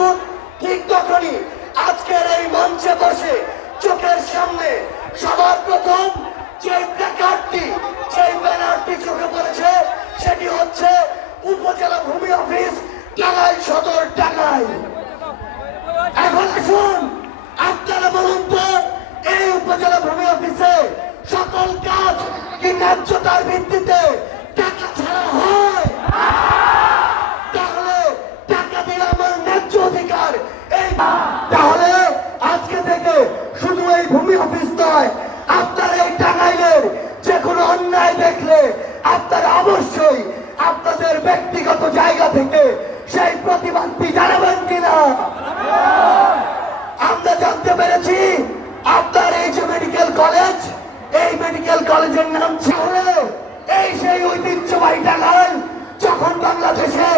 প্রস্তুত, ঠিক তখনই আজকের এই মঞ্চে বসে চোখের সামনে সবার প্রথম যে প্ল্যাকার্ডটি, যে ব্যানারটি চোখে পড়েছে সেটি হচ্ছে উপজেলা ভূমি অফিস টাঙ্গাইল সদর টাঙ্গাইল। এখন আসুন আপনারা বলুন তো, এই উপজেলা ভূমি অফিসে সকল কাজ কি ন্যায্যতার ভিত্তিতে টাকা ছাড়া হয়? তাহলে টাকা দিয়ে আমার ন্যায্য অধিকার এই, তাহলে আজকে থেকে শুধু এই ভূমি অফিস নয়, আপনারা এই টাঙ্গাইলের যে কোনো অন্যায় দেখলে আপনারা অবশ্যই আপনাদের ব্যক্তিগত জায়গা থেকে সেই প্রতিবাদটি জানাবেন কিনা? আমরা জানতে পেরেছি আপনার এই যে মেডিকেল কলেজ, এই মেডিকেল কলেজের নাম ছিল এই সেই ঐতিহ্যবাহী টাঙ্গাইল, যখন বাংলাদেশে